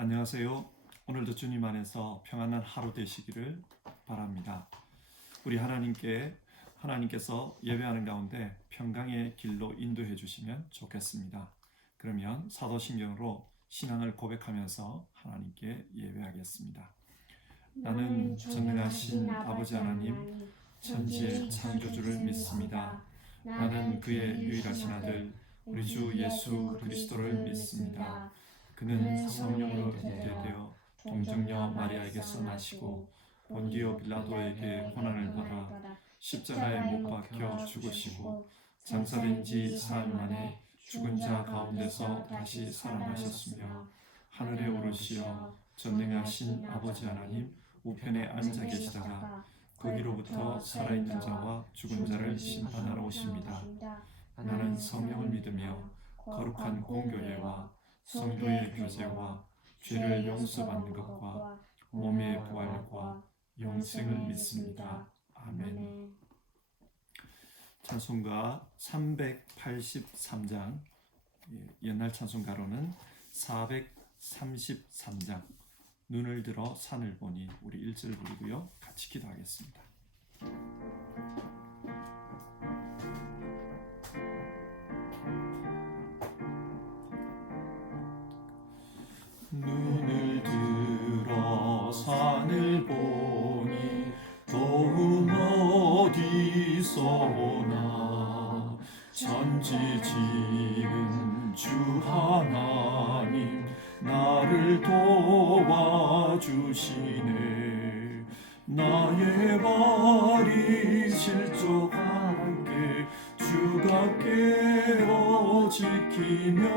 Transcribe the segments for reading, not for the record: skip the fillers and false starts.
안녕하세요. 오늘도 주님 안에서 평안한 하루 되시기를 바랍니다. 우리 하나님께서 예배하는 가운데 평강의 길로 인도해 주시면 좋겠습니다. 그러면 사도신경으로 신앙을 고백하면서 하나님께 예배하겠습니다. 나는 전능하신 아버지 하나님, 천지의 창조주를 믿습니다. 나는 그의 유일하신 아들, 우리 주 예수 그리스도를 믿습니다. 그는 성령으로 잉태되어 동정녀 마리아에게서 나시고 본디오 빌라도에게 고난을 받아 십자가에 못 박혀 죽으시고 장사된 지 사흘 만에 죽은 자 가운데서 다시 살아나셨으며 하늘에 오르시어 전능하신 아버지 하나님 우편에 앉아 계시다가 거기로부터 살아있는 자와 죽은 자를 심판하러 오십니다. 나는 성령을 믿으며 거룩한 공교회와 성도의 교제와 죄를 용서받는 것과 몸의 부활과 영생을 믿습니다. 아멘. 찬송가 383장, 옛날 찬송가로는 433장 눈을 들어 산을 보니, 우리 1절 부르고요. 같이 기도하겠습니다. 눈을 들어 산을 보니 도움 어디서 오나. 천지 지은 주 하나님 나를 도와주시네. 나의 발이 실족하게 주가 깨어 지키며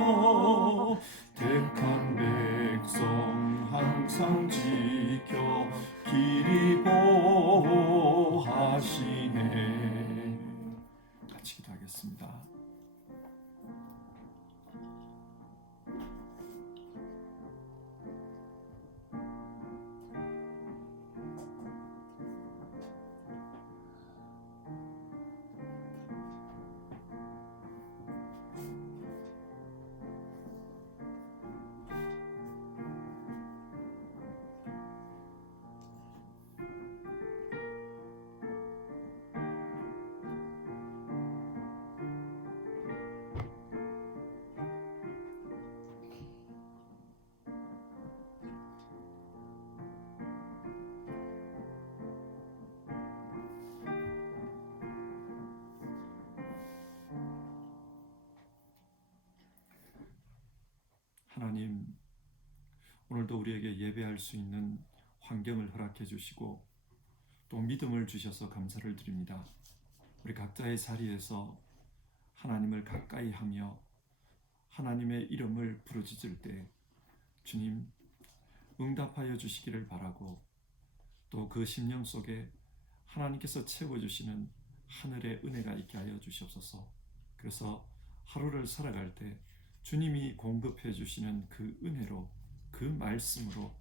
택한 백성 항상 지켜 길이 보호하시네. 같이 기도하겠습니다. 하나님, 오늘도 우리에게 예배할 수 있는 환경을 허락해 주시고 또 믿음을 주셔서 감사를 드립니다. 우리 각자의 자리에서 하나님을 가까이 하며 하나님의 이름을 부르짖을 때 주님 응답하여 주시기를 바라고, 또 그 심령 속에 하나님께서 채워주시는 하늘의 은혜가 있게 하여 주시옵소서. 그래서 하루를 살아갈 때 주님이 공급해 주시는 그 은혜로, 그 말씀으로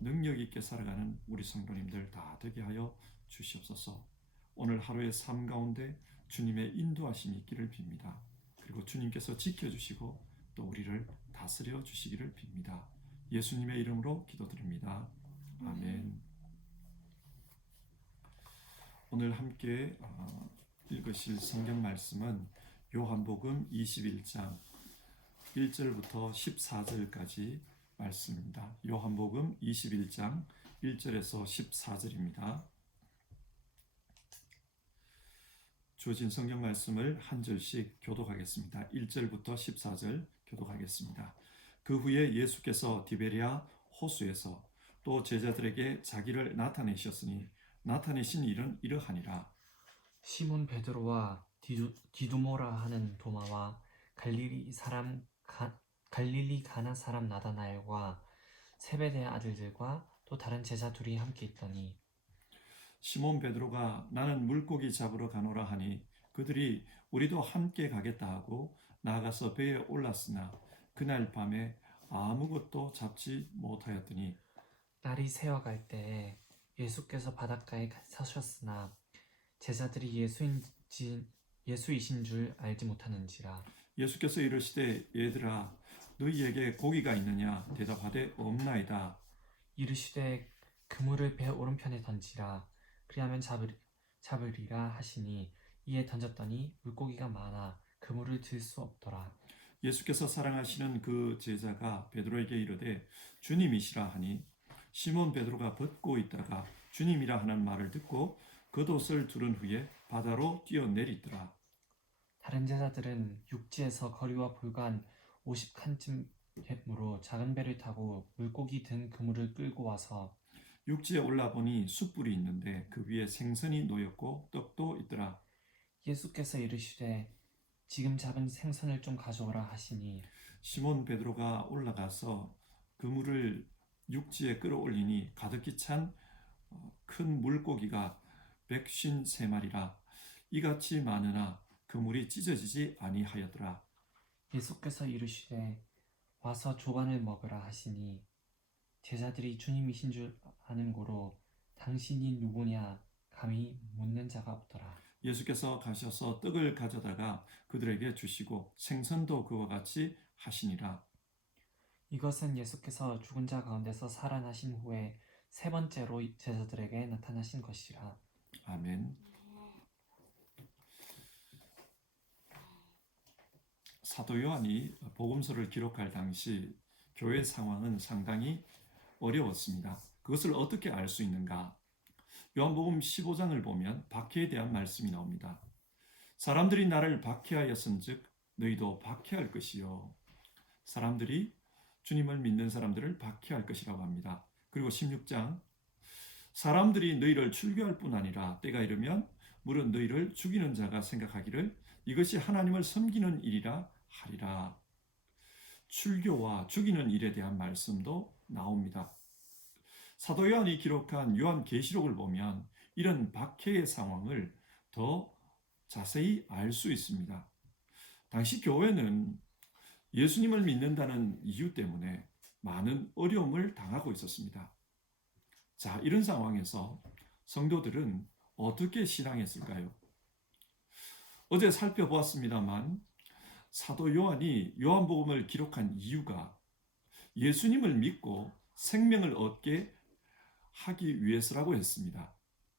능력 있게 살아가는 우리 성도님들 다 되게 하여 주시옵소서. 오늘 하루의 삶 가운데 주님의 인도하심이 있기를 빕니다. 그리고 주님께서 지켜주시고 또 우리를 다스려 주시기를 빕니다. 예수님의 이름으로 기도드립니다. 아멘. 오늘 함께 읽으실 성경 말씀은 요한복음 21장 1절부터 14절까지 말씀입니다. 요한복음 21장 1절에서 14절입니다. 주어진 성경 말씀을 한 절씩 교독하겠습니다. 1절부터 14절 교독하겠습니다. 그 후에 예수께서 디베리아 호수에서 또 제자들에게 자기를 나타내셨으니 나타내신 일은 이러하니라. 시몬 베드로와 디두모라 하는 도마와 갈릴리 가나 사람 나다나엘과 세베대의 아들들과 또 다른 제자 둘이 함께 있더니, 시몬 베드로가 나는 물고기 잡으러 가노라 하니 그들이 우리도 함께 가겠다 하고 나아가서 배에 올랐으나 그날 밤에 아무것도 잡지 못하였더니, 날이 새어갈 때에 예수께서 바닷가에 서셨으나 제자들이 예수이신 줄 알지 못하는지라. 예수께서 이르시되 얘들아 너희에게 고기가 있느냐 대답하되 없나이다. 이르시되 그물을 배 오른편에 던지라. 그리하면 잡으리라 하시니 이에 던졌더니 물고기가 많아 그물을 들 수 없더라. 예수께서 사랑하시는 그 제자가 베드로에게 이르되 주님이시라 하니 시몬 베드로가 벗고 있다가 주님이라 하는 말을 듣고 겉옷을 두른 후에 바다로 뛰어내리더라. 다른 제자들은 육지에서 거리와 불과 50칸쯤으로 작은 배를 타고 물고기 든 그물을 끌고 와서 육지에 올라보니 숯불이 있는데 그 위에 생선이 놓였고 떡도 있더라. 예수께서 이르시되 지금 잡은 생선을 좀 가져오라 하시니 시몬 베드로가 올라가서 그물을 육지에 끌어올리니 가득히 찬 큰 물고기가 153마리라. 이같이 많으나 그물이 찢어지지 아니하였더라. 예수께서 이르시되 와서 조간을 먹으라 하시니 제자들이 주님이신 줄 아는 고로 당신이 누구냐 감히 묻는 자가 없더라. 예수께서 가셔서 떡을 가져다가 그들에게 주시고 생선도 그와 같이 하시니라. 이것은 예수께서 죽은 자 가운데서 살아나신 후에 세 번째로 제자들에게 나타나신 것이라. 아멘. 사도 요한이 복음서를 기록할 당시 교회 상황은 상당히 어려웠습니다. 그것을 어떻게 알 수 있는가? 요한복음 15장을 보면 박해에 대한 말씀이 나옵니다. 사람들이 나를 박해하였은즉 너희도 박해할 것이요. 사람들이 주님을 믿는 사람들을 박해할 것이라고 합니다. 그리고 16장 사람들이 너희를 출교할 뿐 아니라 때가 이르면 물은 너희를 죽이는 자가 생각하기를 이것이 하나님을 섬기는 일이라 하리라. 출교와 죽이는 일에 대한 말씀도 나옵니다. 사도 요한이 기록한 요한계시록을 보면 이런 박해의 상황을 더 자세히 알 수 있습니다. 당시 교회는 예수님을 믿는다는 이유 때문에 많은 어려움을 당하고 있었습니다. 자, 이런 상황에서 성도들은 어떻게 신앙했을까요? 어제 살펴보았습니다만 사도 요한이 요한복음을 기록한 이유가 예수님을 믿고 생명을 얻게 하기 위해서라고 했습니다.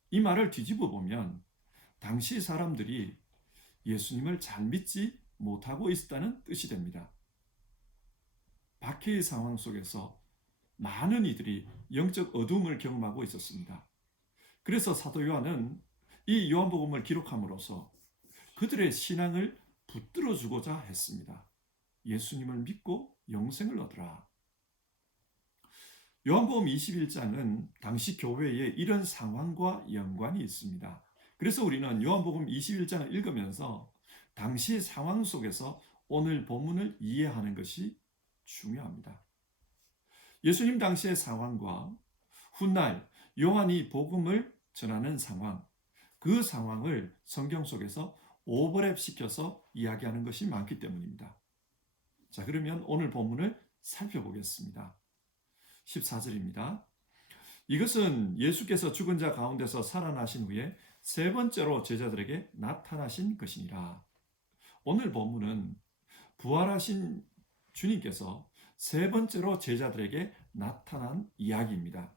이 말을 뒤집어 보면 당시 사람들이 예수님을 잘 믿지 못하고 있었다는 뜻이 됩니다. 박해의 상황 속에서 많은 이들이 영적 어둠을 경험하고 있었습니다. 그래서 사도 요한은 이 요한복음을 기록함으로써 그들의 신앙을 붙들어 주고자 했습니다. 예수님을 믿고 영생을 얻으라. 요한복음 21장은 당시 교회의 이런 상황과 연관이 있습니다. 그래서 우리는 요한복음 21장을 읽으면서 당시 상황 속에서 오늘 본문을 이해하는 것이 중요합니다. 예수님 당시의 상황과 훗날 요한이 복음을 전하는 상황, 그 상황을 성경 속에서 오버랩 시켜서 이야기하는 것이 많기 때문입니다. 자, 그러면 오늘 본문을 살펴보겠습니다. 14절입니다. 이것은 예수께서 죽은 자 가운데서 살아나신 후에 세 번째로 제자들에게 나타나신 것이니라. 오늘 본문은 부활하신 주님께서 세 번째로 제자들에게 나타난 이야기입니다.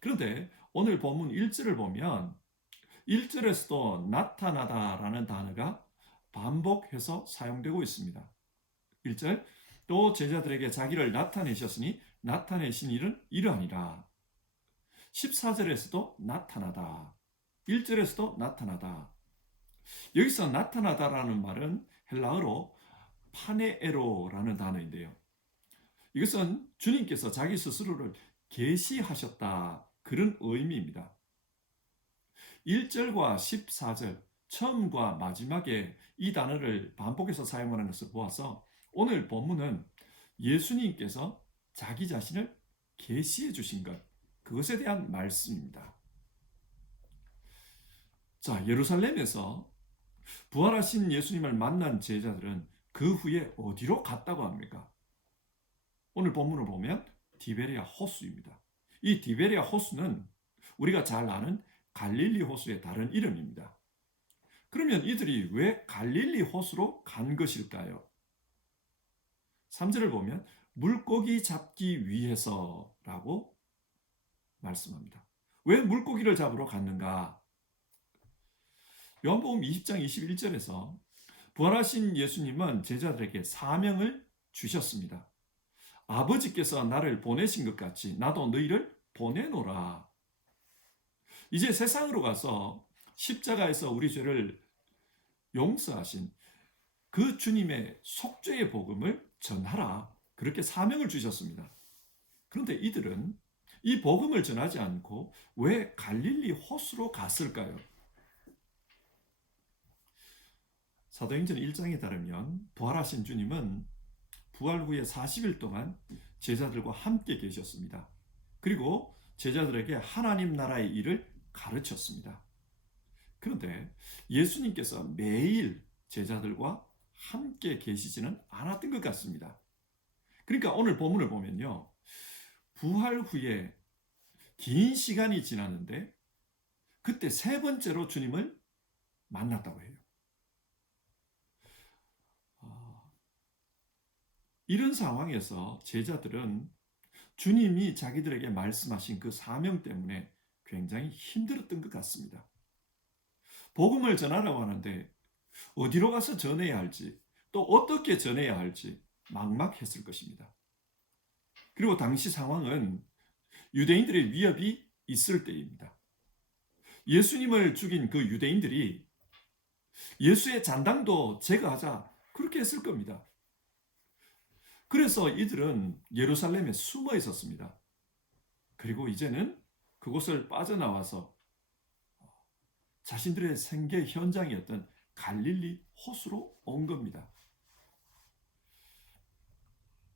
그런데 오늘 본문 1절을 보면 1절에서도 나타나다라는 단어가 반복해서 사용되고 있습니다. 1절, 또 제자들에게 자기를 나타내셨으니 나타내신 일은 이러하니라. 14절에서도 나타나다. 1절에서도 나타나다. 여기서 나타나다라는 말은 헬라어로 파네에로라는 단어인데요. 이것은 주님께서 자기 스스로를 계시하셨다, 그런 의미입니다. 1절과 14절 처음과 마지막에 이 단어를 반복해서 사용하는 것을 보아서 오늘 본문은 예수님께서 자기 자신을 계시해 주신 것, 그것에 대한 말씀입니다. 자, 예루살렘에서 부활하신 예수님을 만난 제자들은 그 후에 어디로 갔다고 합니까? 오늘 본문을 보면 디베리아 호수입니다. 이 디베리아 호수는 우리가 잘 아는 갈릴리 호수의 다른 이름입니다. 그러면 이들이 왜 갈릴리 호수로 간 것일까요? 3절을 보면 물고기 잡기 위해서라고 말씀합니다. 왜 물고기를 잡으러 갔는가? 요한복음 20장 21절에서 부활하신 예수님은 제자들에게 사명을 주셨습니다. 아버지께서 나를 보내신 것 같이 나도 너희를 보내노라. 이제 세상으로 가서 십자가에서 우리 죄를 용서하신 그 주님의 속죄의 복음을 전하라. 그렇게 사명을 주셨습니다. 그런데 이들은 이 복음을 전하지 않고 왜 갈릴리 호수로 갔을까요? 사도행전 1장에 따르면 부활하신 주님은 부활 후에 40일 동안 제자들과 함께 계셨습니다. 그리고 제자들에게 하나님 나라의 일을 가르쳤습니다. 그런데 예수님께서 매일 제자들과 함께 계시지는 않았던 것 같습니다. 그러니까 오늘 본문을 보면요. 부활 후에 긴 시간이 지났는데 그때 세 번째로 주님을 만났다고 해요. 이런 상황에서 제자들은 주님이 자기들에게 말씀하신 그 사명 때문에 굉장히 힘들었던 것 같습니다. 복음을 전하라고 하는데 어디로 가서 전해야 할지 또 어떻게 전해야 할지 막막했을 것입니다. 그리고 당시 상황은 유대인들의 위협이 있을 때입니다. 예수님을 죽인 그 유대인들이 예수의 잔당도 제거하자 그렇게 했을 겁니다. 그래서 이들은 예루살렘에 숨어 있었습니다. 그리고 이제는 그곳을 빠져나와서 자신들의 생계 현장이었던 갈릴리 호수로 온 겁니다.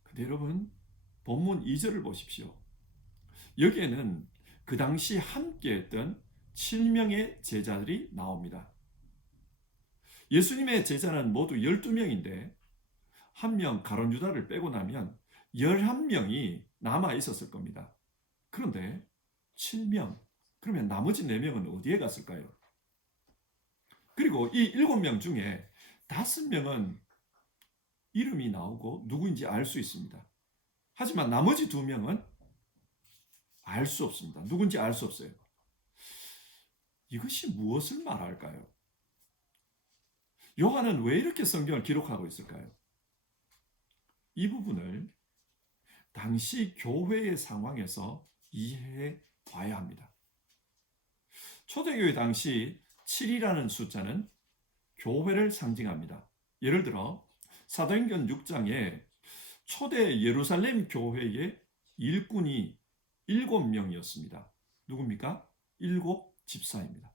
근데 여러분, 본문 2절을 보십시오. 여기에는 그 당시 함께했던 7명의 제자들이 나옵니다. 예수님의 제자는 모두 12명인데 한 명 가룟 유다를 빼고 나면 11명이 남아 있었을 겁니다. 그런데 7명, 그러면 나머지 4명은 어디에 갔을까요? 그리고 이 7명 중에 5명은 이름이 나오고 누구인지 알 수 있습니다. 하지만 나머지 2명은 알 수 없습니다. 누군지 알 수 없어요. 이것이 무엇을 말할까요? 요한은 왜 이렇게 성경을 기록하고 있을까요? 이 부분을 당시 교회의 상황에서 이해해 봐야 합니다. 초대교회 당시 7이라는 숫자는 교회를 상징합니다. 예를 들어 사도행전 6장에 초대 예루살렘 교회의 일꾼이 7명이었습니다. 누굽니까? 7 집사입니다.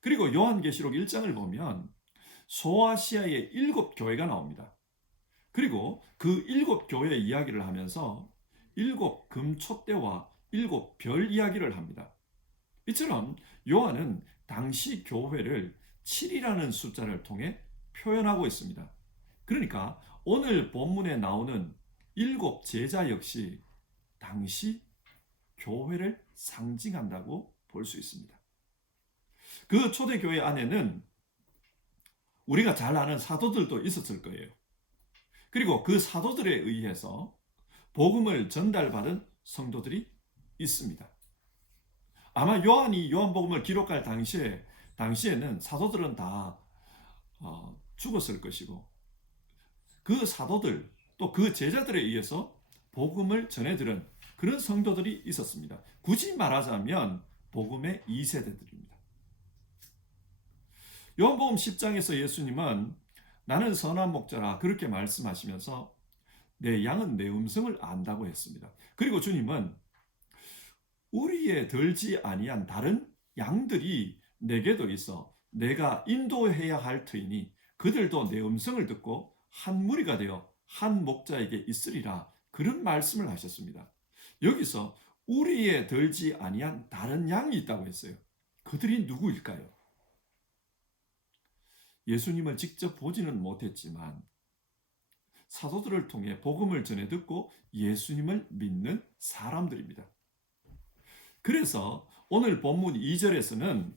그리고 요한계시록 1장을 보면 소아시아의 7 교회가 나옵니다. 그리고 그 7 교회 이야기를 하면서 7 금촛대와 7 별 이야기를 합니다. 이처럼 요한은 당시 교회를 7이라는 숫자를 통해 표현하고 있습니다. 그러니까 오늘 본문에 나오는 7 제자 역시 당시 교회를 상징한다고 볼 수 있습니다. 그 초대교회 안에는 우리가 잘 아는 사도들도 있었을 거예요. 그리고 그 사도들에 의해서 복음을 전달받은 성도들이 있습니다. 아마 요한이 요한복음을 기록할 당시에는 사도들은 다 죽었을 것이고 그 사도들 또 그 제자들에 의해서 복음을 전해들은 그런 성도들이 있었습니다. 굳이 말하자면 복음의 2세대들입니다. 요한복음 10장에서 예수님은 나는 선한 목자라 그렇게 말씀하시면서 내 양은 내 음성을 안다고 했습니다. 그리고 주님은 우리의 들지 아니한 다른 양들이 내게도 있어 내가 인도해야 할 터이니 그들도 내 음성을 듣고 한 무리가 되어 한 목자에게 있으리라 그런 말씀을 하셨습니다. 여기서 우리의 들지 아니한 다른 양이 있다고 했어요. 그들이 누구일까요? 예수님을 직접 보지는 못했지만 사도들을 통해 복음을 전해 듣고 예수님을 믿는 사람들입니다. 그래서 오늘 본문 2절에서는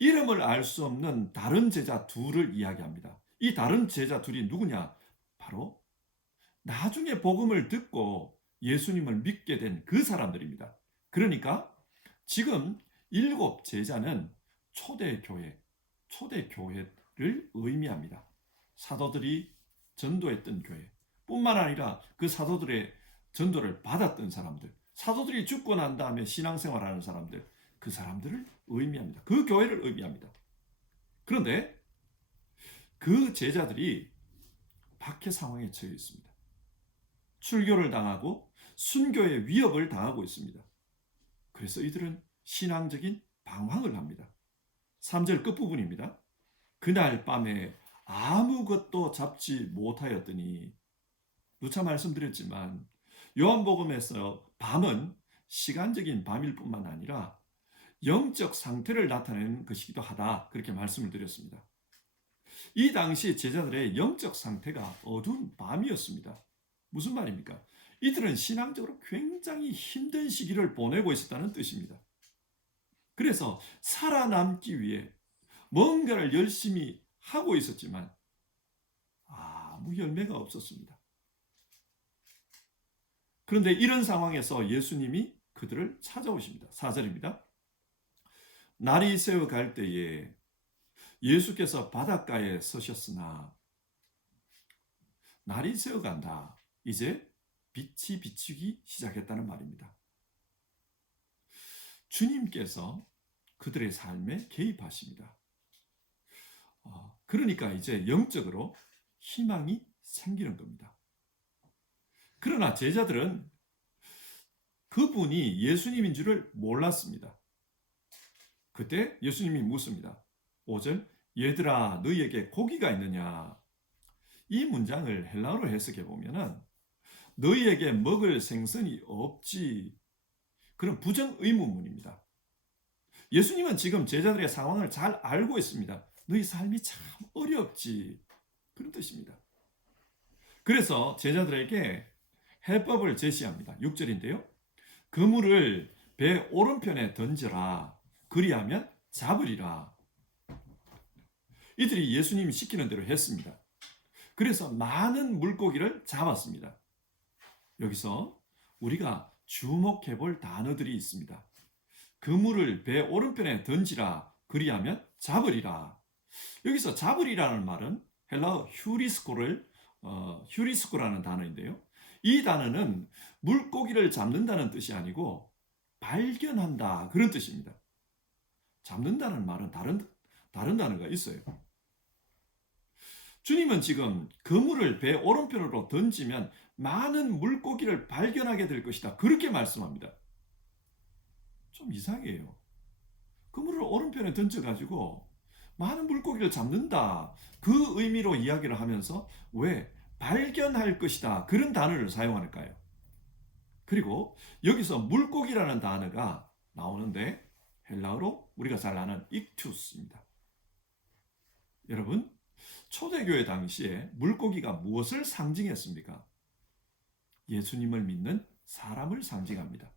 이름을 알 수 없는 다른 제자 둘을 이야기합니다. 이 다른 제자 둘이 누구냐? 바로 나중에 복음을 듣고 예수님을 믿게 된 그 사람들입니다. 그러니까 지금 7 제자는 초대교회를 의미합니다. 사도들이 전도했던 교회 뿐만 아니라 그 사도들의 전도를 받았던 사람들, 사도들이 죽고 난 다음에 신앙생활하는 사람들, 그 사람들을 의미합니다. 그 교회를 의미합니다. 그런데 그 제자들이 박해 상황에 처해 있습니다. 출교를 당하고 순교의 위협을 당하고 있습니다. 그래서 이들은 신앙적인 방황을 합니다. 3절 끝부분입니다. 그날 밤에 아무것도 잡지 못하였더니, 누차 말씀드렸지만 요한복음에서 밤은 시간적인 밤일 뿐만 아니라 영적 상태를 나타내는 것이기도 하다, 그렇게 말씀을 드렸습니다. 이 당시 제자들의 영적 상태가 어두운 밤이었습니다. 무슨 말입니까? 이들은 신앙적으로 굉장히 힘든 시기를 보내고 있었다는 뜻입니다. 그래서 살아남기 위해 뭔가를 열심히 하고 있었지만 아무 열매가 없었습니다. 그런데 이런 상황에서 예수님이 그들을 찾아오십니다. 4절입니다. 날이 새어 갈 때에 예수께서 바닷가에 서셨으나, 날이 새어 간다. 이제 빛이 비추기 시작했다는 말입니다. 주님께서 그들의 삶에 개입하십니다. 그러니까 이제 영적으로 희망이 생기는 겁니다. 그러나 제자들은 그분이 예수님인 줄을 몰랐습니다. 그때 예수님이 묻습니다. 5절, 얘들아 너희에게 고기가 있느냐? 이 문장을 헬라어로 해석해 보면은 너희에게 먹을 생선이 없지, 그런 부정 의문문입니다. 예수님은 지금 제자들의 상황을 잘 알고 있습니다. 너희 삶이 참 어렵지, 그런 뜻입니다. 그래서 제자들에게 해법을 제시합니다. 6절인데요. 그물을 배 오른편에 던져라. 그리하면 잡으리라. 이들이 예수님이 시키는 대로 했습니다. 그래서 많은 물고기를 잡았습니다. 여기서 우리가 주목해 볼 단어들이 있습니다. 그물을 배 오른편에 던지라. 그리하면 잡으리라. 여기서 잡으리라는 말은 헬라어 휴리스코라는 단어인데요. 이 단어는 물고기를 잡는다는 뜻이 아니고 발견한다, 그런 뜻입니다. 잡는다는 말은 다른 단어가 있어요. 주님은 지금 그물을 배 오른편으로 던지면 많은 물고기를 발견하게 될 것이다, 그렇게 말씀합니다. 좀 이상해요. 그물을 오른편에 던져가지고 많은 물고기를 잡는다, 그 의미로 이야기를 하면서 왜 발견할 것이다, 그런 단어를 사용할까요? 그리고 여기서 물고기라는 단어가 나오는데 헬라어로 우리가 잘 아는 익투스입니다. 여러분, 초대교회 당시에 물고기가 무엇을 상징했습니까? 예수님을 믿는 사람을 상징합니다.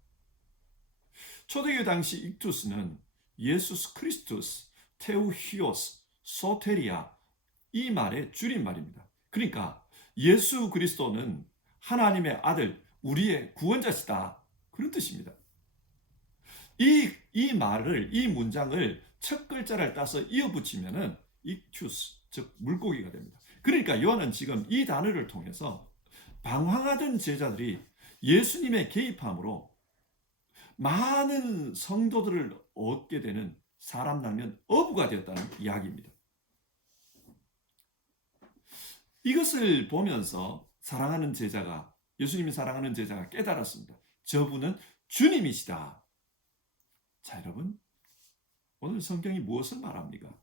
초대교회 당시 익투스는 예수스 크리스투스, 테우히오스, 소테리아, 이 말의 줄임말입니다. 그러니까 예수 그리스도는 하나님의 아들, 우리의 구원자시다, 그런 뜻입니다. 이 문장을 첫 글자를 따서 이어붙이면은 익투스, 즉 물고기가 됩니다. 그러니까 요한은 지금 이 단어를 통해서 방황하던 제자들이 예수님의 개입함으로 많은 성도들을 얻게 되는 사람 나면 어부가 되었다는 이야기입니다. 이것을 보면서 예수님이 사랑하는 제자가 깨달았습니다. 저분은 주님이시다. 자, 여러분, 오늘 성경이 무엇을 말합니까?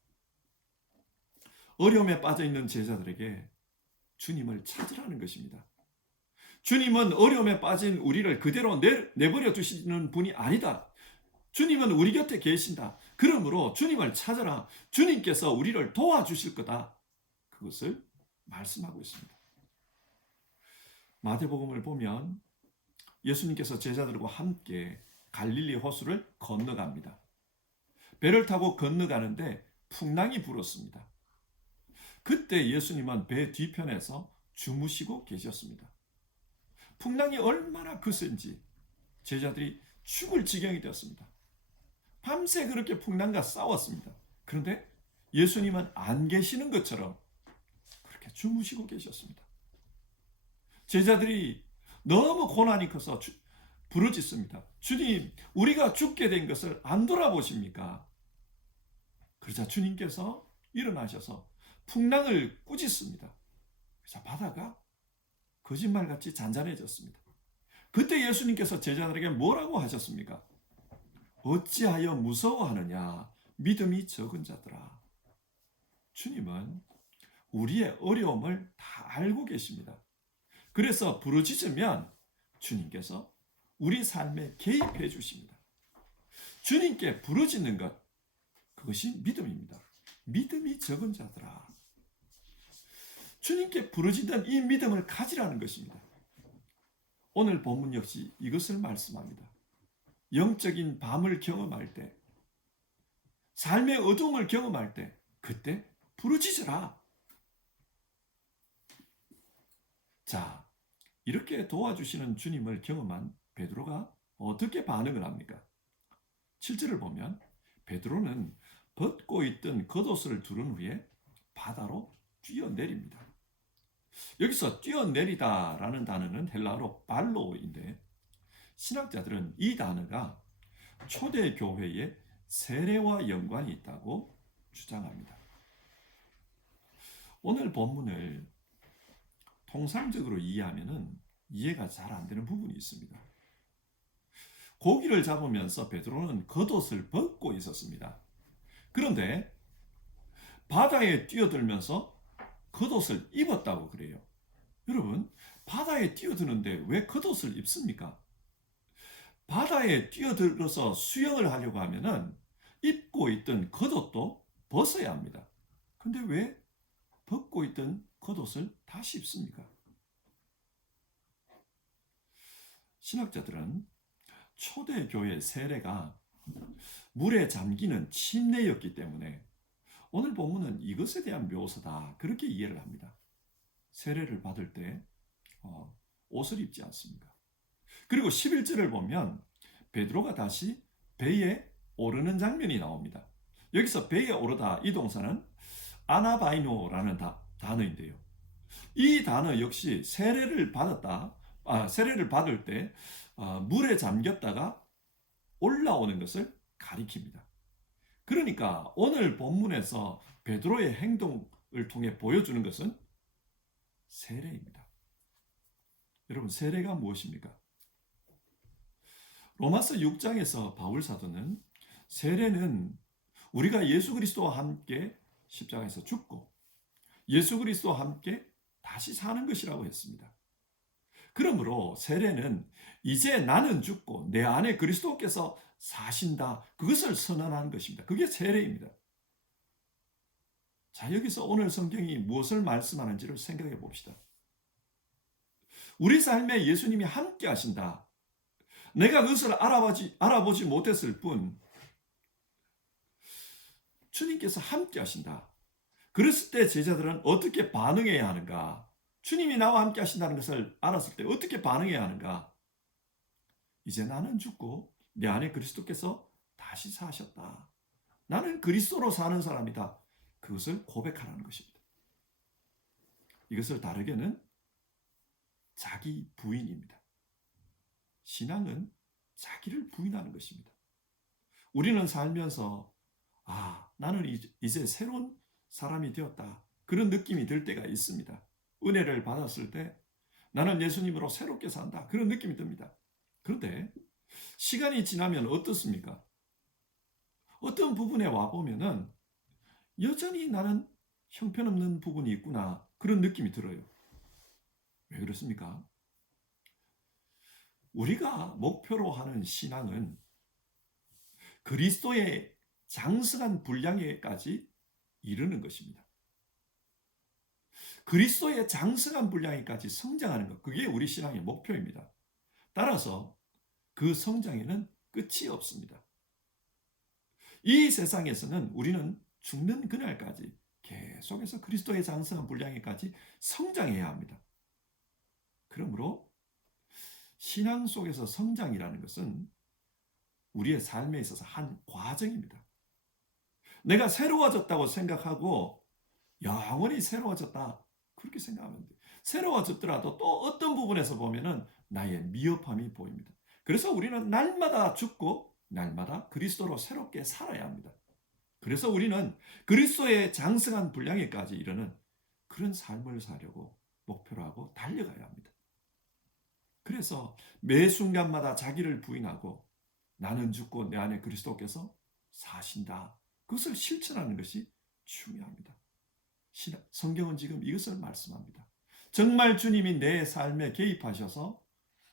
어려움에 빠져 있는 제자들에게 주님을 찾으라는 것입니다. 주님은 어려움에 빠진 우리를 그대로 내버려 두시는 분이 아니다. 주님은 우리 곁에 계신다. 그러므로 주님을 찾아라. 주님께서 우리를 도와주실 거다. 그것을 말씀하고 있습니다. 마태복음을 보면 예수님께서 제자들과 함께 갈릴리 호수를 건너갑니다. 배를 타고 건너가는데 풍랑이 불었습니다. 그때 예수님은 배 뒤편에서 주무시고 계셨습니다. 풍랑이 얼마나 거센지 제자들이 죽을 지경이 되었습니다. 밤새 그렇게 풍랑과 싸웠습니다. 그런데 예수님은 안 계시는 것처럼 그렇게 주무시고 계셨습니다. 제자들이 너무 고난이 커서 부르짖습니다. 주님, 우리가 죽게 된 것을 안 돌아보십니까? 그러자 주님께서 일어나셔서 풍랑을 꾸짖습니다. 그래서 바다가 거짓말같이 잔잔해졌습니다. 그때 예수님께서 제자들에게 뭐라고 하셨습니까? 어찌하여 무서워하느냐, 믿음이 적은 자들아. 주님은 우리의 어려움을 다 알고 계십니다. 그래서 부르짖으면 주님께서 우리 삶에 개입해 주십니다. 주님께 부르짖는 것, 그것이 믿음입니다. 믿음이 적은 자들아. 주님께 부르짖는 이 믿음을 가지라는 것입니다. 오늘 본문 역시 이것을 말씀합니다. 영적인 밤을 경험할 때, 삶의 어둠을 경험할 때, 그때 부르짖으라. 자, 이렇게 도와주시는 주님을 경험한 베드로가 어떻게 반응을 합니까? 7절을 보면 베드로는 벗고 있던 겉옷을 두른 후에 바다로 뛰어내립니다. 여기서 뛰어내리다라는 단어는 헬라어로 발로인데 신학자들은 이 단어가 초대 교회의 세례와 연관이 있다고 주장합니다. 오늘 본문을 통상적으로 이해하면 이해가 잘 안 되는 부분이 있습니다. 고기를 잡으면서 베드로는 겉옷을 벗고 있었습니다. 그런데 바다에 뛰어들면서 겉옷을 입었다고 그래요. 여러분, 바다에 뛰어드는데 왜 겉옷을 입습니까? 바다에 뛰어들어서 수영을 하려고 하면은 입고 있던 겉옷도 벗어야 합니다. 근데 왜 벗고 있던 겉옷을 다시 입습니까? 신학자들은 초대교회 세례가 물에 잠기는 침례였기 때문에 오늘 본문은 이것에 대한 묘사다, 그렇게 이해를 합니다. 세례를 받을 때 옷을 입지 않습니다. 그리고 11절을 보면 베드로가 다시 배에 오르는 장면이 나옵니다. 여기서 배에 오르다, 이 동사는 아나바이노라는 단어인데요. 이 단어 역시 세례를 받을 때 물에 잠겼다가 올라오는 것을 가리킵니다. 그러니까 오늘 본문에서 베드로의 행동을 통해 보여주는 것은 세례입니다. 여러분, 세례가 무엇입니까? 로마서 6장에서 바울 사도는 세례는 우리가 예수 그리스도와 함께 십자가에서 죽고 예수 그리스도와 함께 다시 사는 것이라고 했습니다. 그러므로 세례는 이제 나는 죽고 내 안에 그리스도께서 사신다, 그것을 선언하는 것입니다. 그게 세례입니다. 자, 여기서 오늘 성경이 무엇을 말씀하는지를 생각해 봅시다. 우리 삶에 예수님이 함께 하신다. 내가 그것을 알아보지 못했을 뿐 주님께서 함께 하신다. 그랬을 때 제자들은 어떻게 반응해야 하는가? 주님이 나와 함께 하신다는 것을 알았을 때 어떻게 반응해야 하는가? 이제 나는 죽고 내 안에 그리스도께서 다시 사셨다. 나는 그리스도로 사는 사람이다. 그것을 고백하라는 것입니다. 이것을 다르게는 자기 부인입니다. 신앙은 자기를 부인하는 것입니다. 우리는 살면서 나는 이제 새로운 사람이 되었다, 그런 느낌이 들 때가 있습니다. 은혜를 받았을 때 나는 예수님으로 새롭게 산다, 그런 느낌이 듭니다. 그런데 시간이 지나면 어떻습니까? 어떤 부분에 와보면은 여전히 나는 형편없는 부분이 있구나, 그런 느낌이 들어요. 왜 그렇습니까? 우리가 목표로 하는 신앙은 그리스도의 장성한 분량에까지 이르는 것입니다. 그리스도의 장성한 분량에까지 성장하는 것, 그게 우리 신앙의 목표입니다. 따라서 그 성장에는 끝이 없습니다. 이 세상에서는 우리는 죽는 그날까지 계속해서 그리스도의 장성한 분량에까지 성장해야 합니다. 그러므로 신앙 속에서 성장이라는 것은 우리의 삶에 있어서 한 과정입니다. 내가 새로워졌다고 생각하고 영원히 새로워졌다 그렇게 생각하면 돼요. 새로워졌더라도 또 어떤 부분에서 보면은 나의 미흡함이 보입니다. 그래서 우리는 날마다 죽고 날마다 그리스도로 새롭게 살아야 합니다. 그래서 우리는 그리스도의 장성한 분량에까지 이르는 그런 삶을 사려고 목표로 하고 달려가야 합니다. 그래서 매 순간마다 자기를 부인하고 나는 죽고 내 안에 그리스도께서 사신다. 그것을 실천하는 것이 중요합니다. 성경은 지금 이것을 말씀합니다. 정말 주님이 내 삶에 개입하셔서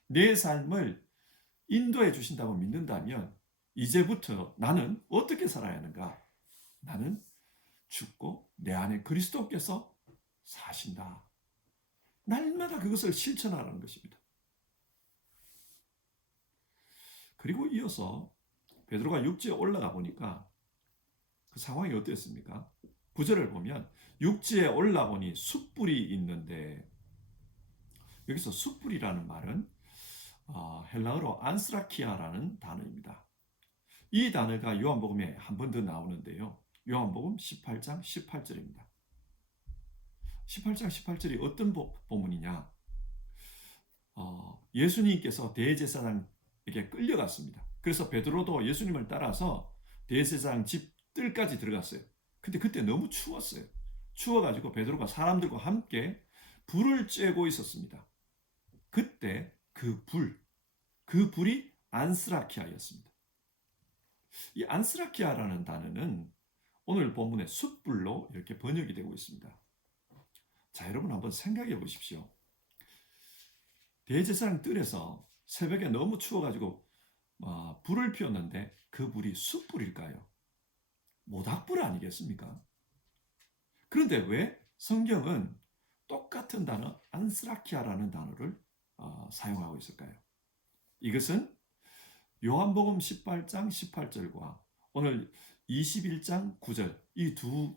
내 삶을 인도해 주신다고 믿는다면 이제부터 나는 어떻게 살아야 하는가? 나는 죽고 내 안에 그리스도께서 사신다. 날마다 그것을 실천하라는 것입니다. 그리고 이어서 베드로가 육지에 올라가 보니까 그 상황이 어땠습니까? 9절을 보면 육지에 올라보니 숯불이 있는데, 여기서 숯불이라는 말은 헬라어로 안스라키아라는 단어입니다. 이 단어가 요한복음에 한 번 더 나오는데요. 요한복음 18장 18절입니다. 18장 18절이 어떤 본문이냐? 예수님께서 대제사장에게 끌려갔습니다. 그래서 베드로도 예수님을 따라서 대제사장 집 뜰까지 들어갔어요. 근데 그때 너무 추웠어요. 추워가지고 베드로가 사람들과 함께 불을 쬐고 있었습니다. 그때 그 불이 안스라키아였습니다. 이 안스라키아라는 단어는 오늘 본문의 숯불로 이렇게 번역이 되고 있습니다. 자, 여러분 한번 생각해 보십시오. 대제사장 뜰에서 새벽에 너무 추워가지고 불을 피웠는데 그 불이 숯불일까요? 모닥불 아니겠습니까? 그런데 왜 성경은 똑같은 단어 안스라키아라는 단어를 사용하고 있을까요? 이것은 요한복음 18장 18절과 오늘 21장 9절 이 두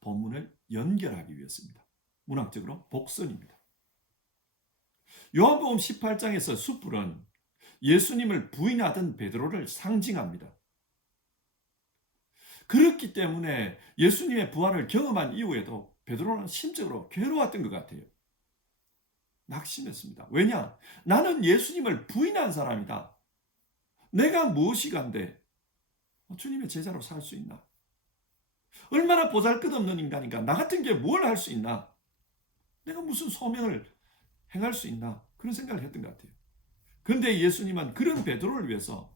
본문을 연결하기 위해서입니다. 문학적으로 복선입니다. 요한복음 18장에서 숯불은 예수님을 부인하던 베드로를 상징합니다. 그렇기 때문에 예수님의 부활을 경험한 이후에도 베드로는 심적으로 괴로웠던 것 같아요. 낙심했습니다. 왜냐? 나는 예수님을 부인한 사람이다. 내가 무엇이 간데 주님의 제자로 살 수 있나? 얼마나 보잘것없는 인간인가? 나 같은 게 뭘 할 수 있나? 내가 무슨 소명을 행할 수 있나? 그런 생각을 했던 것 같아요. 그런데 예수님은 그런 베드로를 위해서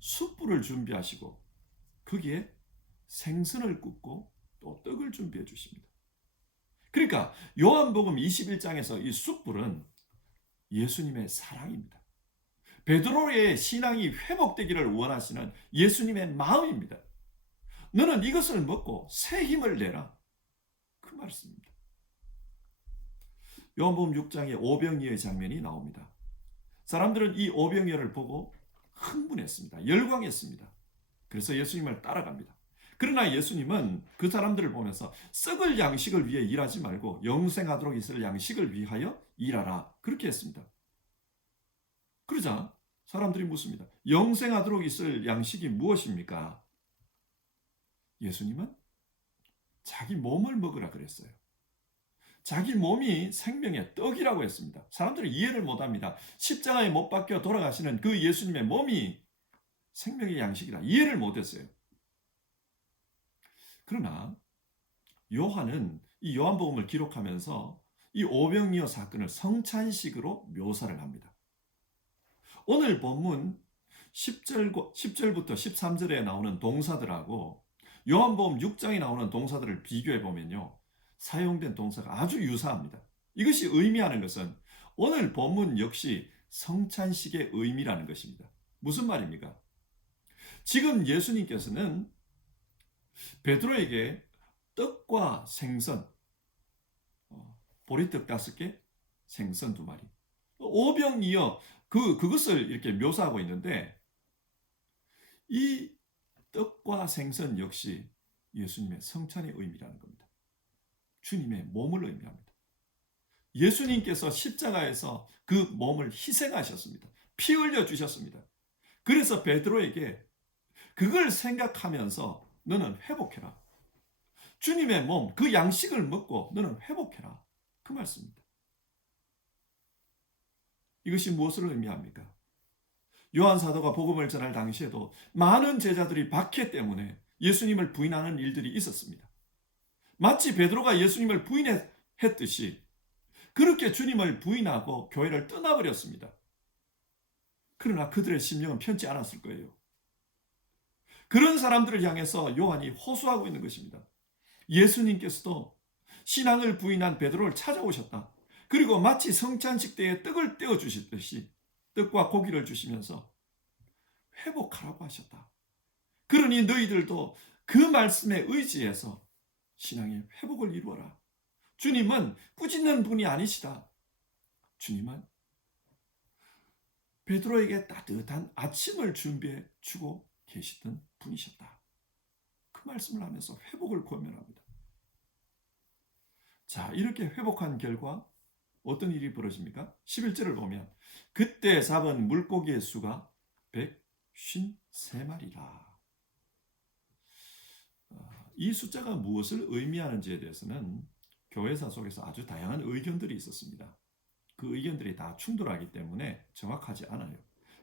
숯불을 준비하시고 거기에 생선을 굽고 또 떡을 준비해 주십니다. 그러니까 요한복음 21장에서 이 숯불은 예수님의 사랑입니다. 베드로의 신앙이 회복되기를 원하시는 예수님의 마음입니다. 너는 이것을 먹고 새 힘을 내라. 그 말씀입니다. 요한복음 6장에 오병이어의 장면이 나옵니다. 사람들은 이 오병이어를 보고 흥분했습니다. 열광했습니다. 그래서 예수님을 따라갑니다. 그러나 예수님은 그 사람들을 보면서 썩을 양식을 위해 일하지 말고 영생하도록 있을 양식을 위하여 일하라. 그렇게 했습니다. 그러자 사람들이 묻습니다. 영생하도록 있을 양식이 무엇입니까? 예수님은 자기 몸을 먹으라 그랬어요. 자기 몸이 생명의 떡이라고 했습니다. 사람들이 이해를 못합니다. 십자가에 못 박혀 돌아가시는 그 예수님의 몸이 생명의 양식이라 이해를 못했어요. 그러나 요한은 이 요한복음을 기록하면서 이 오병이어 사건을 성찬식으로 묘사를 합니다. 오늘 본문 10절부터 13절에 나오는 동사들하고 요한복음 6장에 나오는 동사들을 비교해 보면요. 사용된 동사가 아주 유사합니다. 이것이 의미하는 것은 오늘 본문 역시 성찬식의 의미라는 것입니다. 무슨 말입니까? 지금 예수님께서는 베드로에게 떡과 생선, 보리떡 5개, 생선 2마리, 오병이어 그것을 이렇게 묘사하고 있는데 이 떡과 생선 역시 예수님의 성찬의 의미라는 겁니다. 주님의 몸을 의미합니다. 예수님께서 십자가에서 그 몸을 희생하셨습니다. 피 흘려 주셨습니다. 그래서 베드로에게 그걸 생각하면서 너는 회복해라. 주님의 몸, 그 양식을 먹고 너는 회복해라. 그 말씀입니다. 이것이 무엇을 의미합니까? 요한 사도가 복음을 전할 당시에도 많은 제자들이 박해 때문에 예수님을 부인하는 일들이 있었습니다. 마치 베드로가 예수님을 부인했듯이 그렇게 주님을 부인하고 교회를 떠나버렸습니다. 그러나 그들의 심령은 편치 않았을 거예요. 그런 사람들을 향해서 요한이 호소하고 있는 것입니다. 예수님께서도 신앙을 부인한 베드로를 찾아오셨다. 그리고 마치 성찬식 때에 떡을 떼어 주시듯이 떡과 고기를 주시면서 회복하라고 하셨다. 그러니 너희들도 그 말씀에 의지해서 신앙의 회복을 이루어라. 주님은 꾸짖는 분이 아니시다. 주님은 베드로에게 따뜻한 아침을 준비해 주고 계시던 분이셨다. 그 말씀을 하면서 회복을 권면합니다. 자, 이렇게 회복한 결과 어떤 일이 벌어집니까? 11절을 보면 그때 잡은 물고기의 수가 153마리라. 이 숫자가 무엇을 의미하는지에 대해서는 교회사 속에서 아주 다양한 의견들이 있었습니다. 그 의견들이 다 충돌하기 때문에 정확하지 않아요.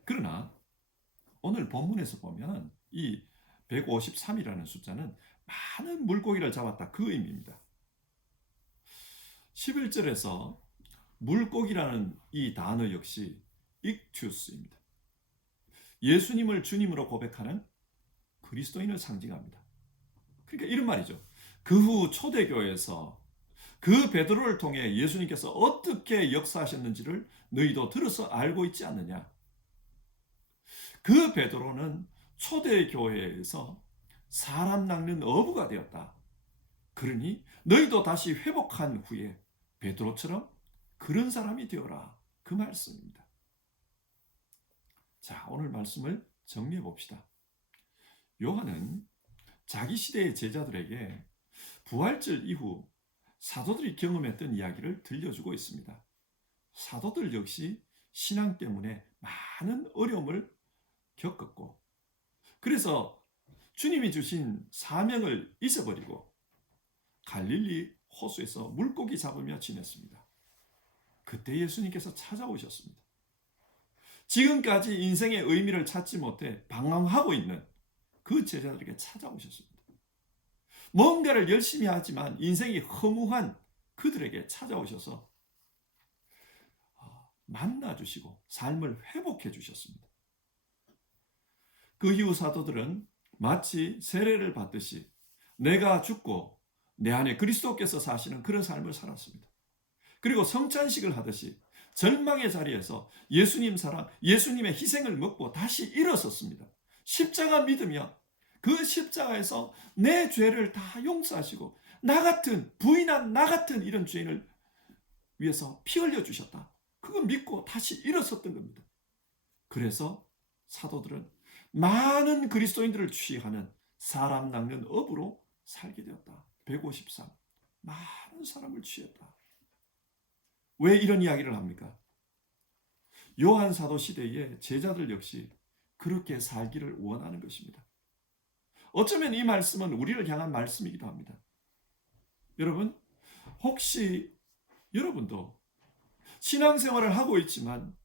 그러나 오늘 본문에서 보면 이 153이라는 숫자는 많은 물고기를 잡았다, 그 의미입니다. 11절에서 물고기라는 이 단어 역시 익투스입니다. 예수님을 주님으로 고백하는 그리스도인을 상징합니다. 그러니까 이런 말이죠. 그 후 초대교회에서 그 베드로를 통해 예수님께서 어떻게 역사하셨는지를 너희도 들어서 알고 있지 않느냐. 그 베드로는 초대교회에서 사람 낚는 어부가 되었다. 그러니 너희도 다시 회복한 후에 베드로처럼 그런 사람이 되어라. 그 말씀입니다. 자, 오늘 말씀을 정리해 봅시다. 요한은 자기 시대의 제자들에게 부활절 이후 사도들이 경험했던 이야기를 들려주고 있습니다. 사도들 역시 신앙 때문에 많은 어려움을 겪었고, 그래서 주님이 주신 사명을 잊어버리고 갈릴리 호수에서 물고기 잡으며 지냈습니다. 그때 예수님께서 찾아오셨습니다. 지금까지 인생의 의미를 찾지 못해 방황하고 있는 그 제자들에게 찾아오셨습니다. 뭔가를 열심히 하지만 인생이 허무한 그들에게 찾아오셔서 만나주시고 삶을 회복해 주셨습니다. 그 이후 사도들은 마치 세례를 받듯이 내가 죽고 내 안에 그리스도께서 사시는 그런 삶을 살았습니다. 그리고 성찬식을 하듯이 절망의 자리에서 예수님 사랑, 예수님의 희생을 먹고 다시 일어섰습니다. 십자가 믿으며 그 십자가에서 내 죄를 다 용서하시고 나 같은 부인한 나 같은 이런 죄인을 위해서 피 흘려 주셨다. 그거 믿고 다시 일어섰던 겁니다. 그래서 사도들은 많은 그리스도인들을 취하는 사람 낚는 업으로 살게 되었다. 153. 많은 사람을 취했다. 왜 이런 이야기를 합니까? 요한 사도 시대의 제자들 역시 그렇게 살기를 원하는 것입니다. 어쩌면 이 말씀은 우리를 향한 말씀이기도 합니다. 여러분, 혹시 여러분도 신앙생활을 하고 있지만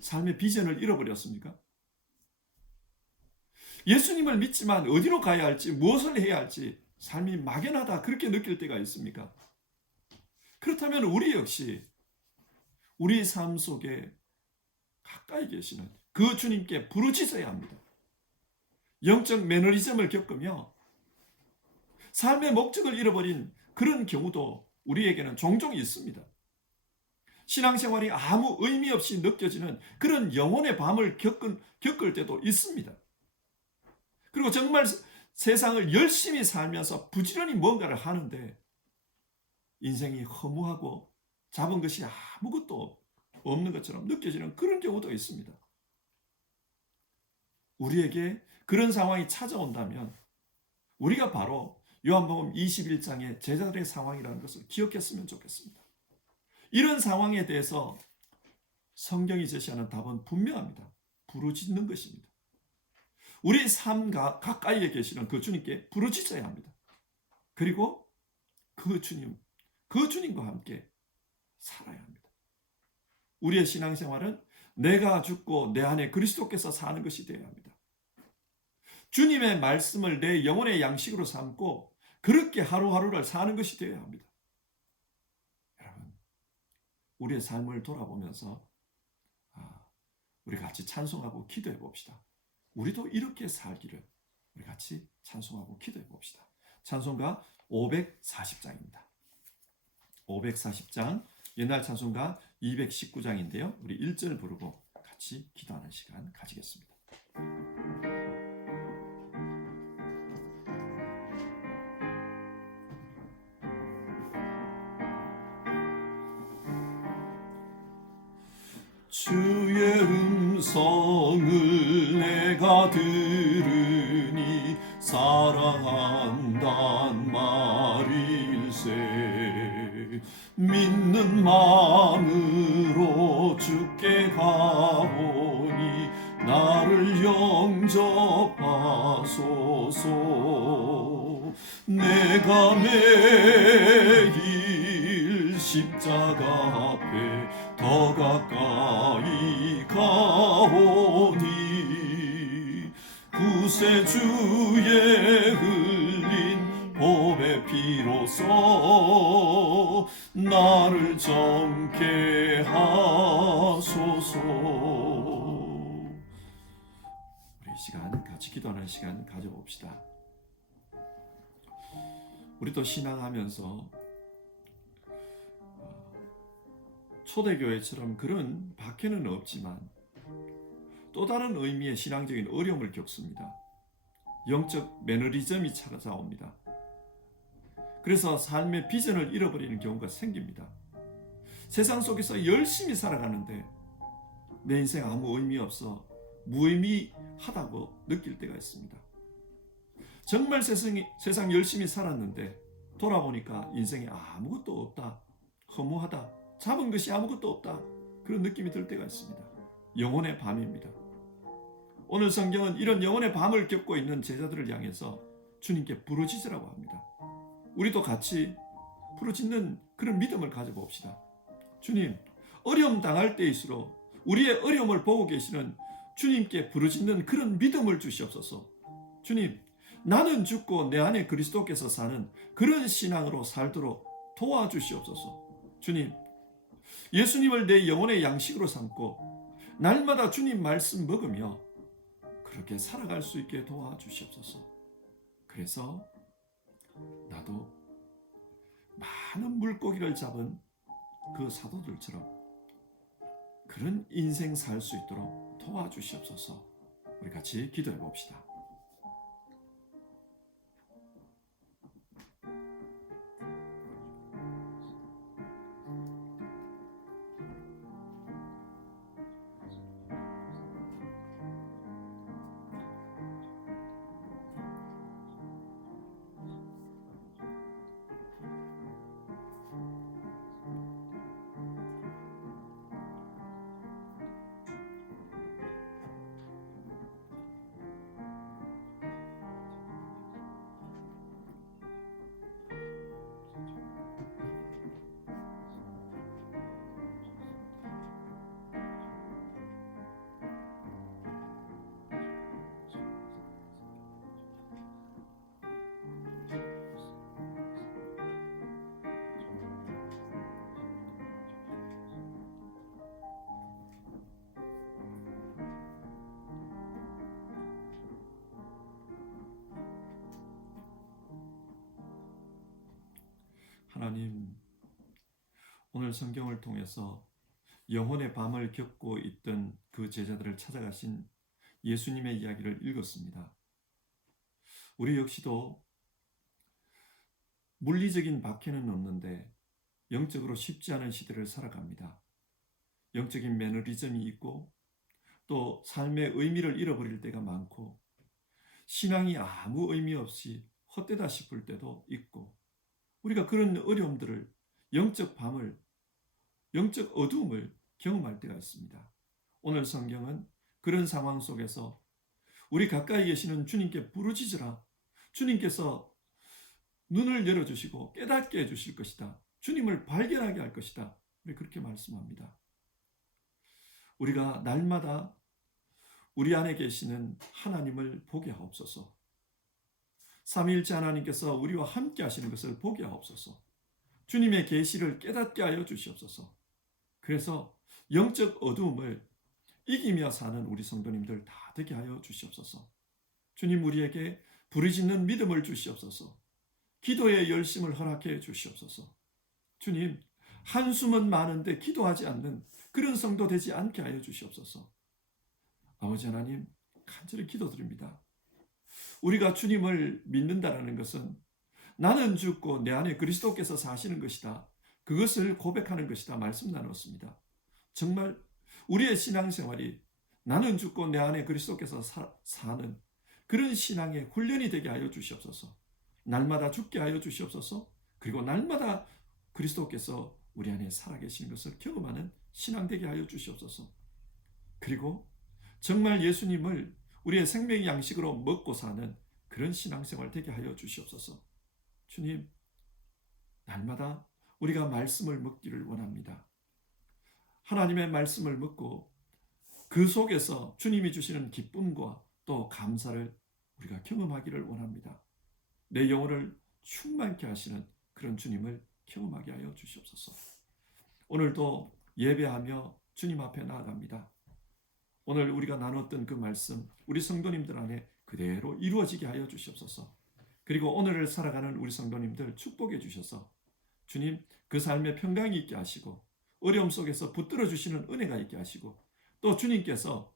삶의 비전을 잃어버렸습니까? 예수님을 믿지만 어디로 가야 할지, 무엇을 해야 할지 삶이 막연하다 그렇게 느낄 때가 있습니까? 그렇다면 우리 역시 우리 삶 속에 가까이 계시는 그 주님께 부르짖어야 합니다. 영적 매너리즘을 겪으며 삶의 목적을 잃어버린 그런 경우도 우리에게는 종종 있습니다. 신앙생활이 아무 의미 없이 느껴지는 그런 영혼의 밤을 겪을 때도 있습니다. 그리고 정말 세상을 열심히 살면서 부지런히 뭔가를 하는데 인생이 허무하고 잡은 것이 아무것도 없는 것처럼 느껴지는 그런 경우도 있습니다. 우리에게 그런 상황이 찾아온다면 우리가 바로 요한복음 21장의 제자들의 상황이라는 것을 기억했으면 좋겠습니다. 이런 상황에 대해서 성경이 제시하는 답은 분명합니다. 부르짖는 것입니다. 우리의 삶 가까이에 계시는 그 주님께 부르짖어야 합니다. 그리고 그 주님과 함께 살아야 합니다. 우리의 신앙생활은 내가 죽고 내 안에 그리스도께서 사는 것이 되어야 합니다. 주님의 말씀을 내 영혼의 양식으로 삼고 그렇게 하루하루를 사는 것이 되어야 합니다. 여러분, 우리의 삶을 돌아보면서 우리 같이 찬송하고 기도해 봅시다. 우리도 이렇게 살기를 우리 같이 찬송하고 기도해 봅시다. 찬송가 540장입니다. 540장, 옛날 찬송가 219장인데요. 우리 1절 부르고 같이 기도하는 시간 가지겠습니다. 주의 음성을 내가 들으니 사랑한단 말일세. 믿는 마음으로 주께 가오니 나를 영접하소서. 내가 매일 십자가 앞에 더 가까이 가오니 구세주의 흘린 보배 피로써 나를 정케 하소서. 우리 이 시간 같이 기도하는 시간 가져봅시다. 우리 또 신앙하면서 초대교회처럼 그런 박해는 없지만 또 다른 의미의 신앙적인 어려움을 겪습니다. 영적 매너리즘이 찾아옵니다. 그래서 삶의 비전을 잃어버리는 경우가 생깁니다. 세상 속에서 열심히 살아가는데 내 인생 아무 의미 없어 무의미하다고 느낄 때가 있습니다. 정말 세상 열심히 살았는데 돌아보니까 인생에 아무것도 없다, 허무하다, 잡은 것이 아무것도 없다, 그런 느낌이 들 때가 있습니다. 영혼의 밤입니다. 오늘 성경은 이런 영혼의 밤을 겪고 있는 제자들을 향해서 주님께 부르짖으라고 합니다. 우리도 같이 부르짖는 그런 믿음을 가져봅시다. 주님, 어려움 당할 때일수록 우리의 어려움을 보고 계시는 주님께 부르짖는 그런 믿음을 주시옵소서. 주님, 나는 죽고 내 안에 그리스도께서 사는 그런 신앙으로 살도록 도와주시옵소서. 주님, 예수님을 내 영혼의 양식으로 삼고 날마다 주님 말씀 먹으며 그렇게 살아갈 수 있게 도와주시옵소서. 그래서 나도 많은 물고기를 잡은 그 사도들처럼 그런 인생 살 수 있도록 도와주시옵소서. 우리 같이 기도해 봅시다. 하나님, 오늘 성경을 통해서 영혼의 밤을 겪고 있던 그 제자들을 찾아가신 예수님의 이야기를 읽었습니다. 우리 역시도 물리적인 박해는 없는데 영적으로 쉽지 않은 시대를 살아갑니다. 영적인 매너리즘이 있고 또 삶의 의미를 잃어버릴 때가 많고 신앙이 아무 의미 없이 헛되다 싶을 때도 있고 우리가 그런 어려움들을 영적 밤을 영적 어두움을 경험할 때가 있습니다. 오늘 성경은 그런 상황 속에서 우리 가까이 계시는 주님께 부르짖으라. 주님께서 눈을 열어주시고 깨닫게 해주실 것이다. 주님을 발견하게 할 것이다. 그렇게 말씀합니다. 우리가 날마다 우리 안에 계시는 하나님을 보게 하옵소서. 삼위일체 하나님께서 우리와 함께 하시는 것을 보게 하옵소서. 주님의 계시를 깨닫게 하여 주시옵소서. 그래서 영적 어두움을 이기며 사는 우리 성도님들 다 되게 하여 주시옵소서. 주님, 우리에게 부르짖는 믿음을 주시옵소서. 기도의 열심을 허락해 주시옵소서. 주님, 한숨은 많은데 기도하지 않는 그런 성도 되지 않게 하여 주시옵소서. 아버지 하나님, 간절히 기도드립니다. 우리가 주님을 믿는다는 것은 나는 죽고 내 안에 그리스도께서 사시는 것이다. 그것을 고백하는 것이다. 말씀 나눴습니다. 정말 우리의 신앙생활이 나는 죽고 내 안에 그리스도께서 사는 그런 신앙의 훈련이 되게 하여 주시옵소서. 날마다 죽게 하여 주시옵소서. 그리고 날마다 그리스도께서 우리 안에 살아계신 것을 경험하는 신앙 되게 하여 주시옵소서. 그리고 정말 예수님을 우리의 생명의 양식으로 먹고 사는 그런 신앙생활 되게 하여 주시옵소서. 주님, 날마다 우리가 말씀을 먹기를 원합니다. 하나님의 말씀을 먹고 그 속에서 주님이 주시는 기쁨과 또 감사를 우리가 경험하기를 원합니다. 내 영혼을 충만케 하시는 그런 주님을 경험하게 하여 주시옵소서. 오늘도 예배하며 주님 앞에 나아갑니다. 오늘 우리가 나눴던 그 말씀 우리 성도님들 안에 그대로 이루어지게 하여 주시옵소서. 그리고 오늘을 살아가는 우리 성도님들 축복해 주셔서 주님, 그 삶에 평강이 있게 하시고 어려움 속에서 붙들어 주시는 은혜가 있게 하시고 또 주님께서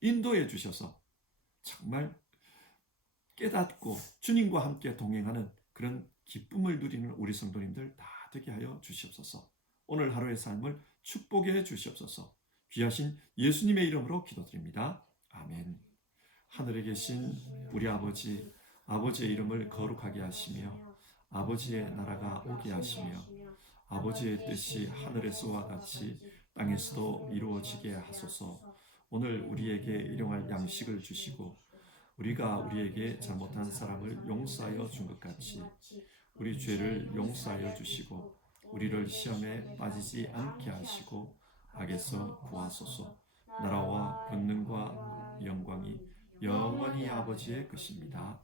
인도해 주셔서 정말 깨닫고 주님과 함께 동행하는 그런 기쁨을 누리는 우리 성도님들 다 되게 하여 주시옵소서. 오늘 하루의 삶을 축복해 주시옵소서. 귀하신 예수님의 이름으로 기도드립니다. 아멘. 하늘에 계신 우리 아버지, 아버지의 이름을 거룩하게 하시며 아버지의 나라가 오게 하시며 아버지의 뜻이 하늘에서와 같이 땅에서도 이루어지게 하소서. 오늘 우리에게 일용할 양식을 주시고 우리가 우리에게 잘못한 사람을 용서하여 준 것 같이 우리 죄를 용서하여 주시고 우리를 시험에 빠지지 않게 하시고 악에서 구하소서. 나라와 권능과 영광이 영원히 아버지의 것입니다.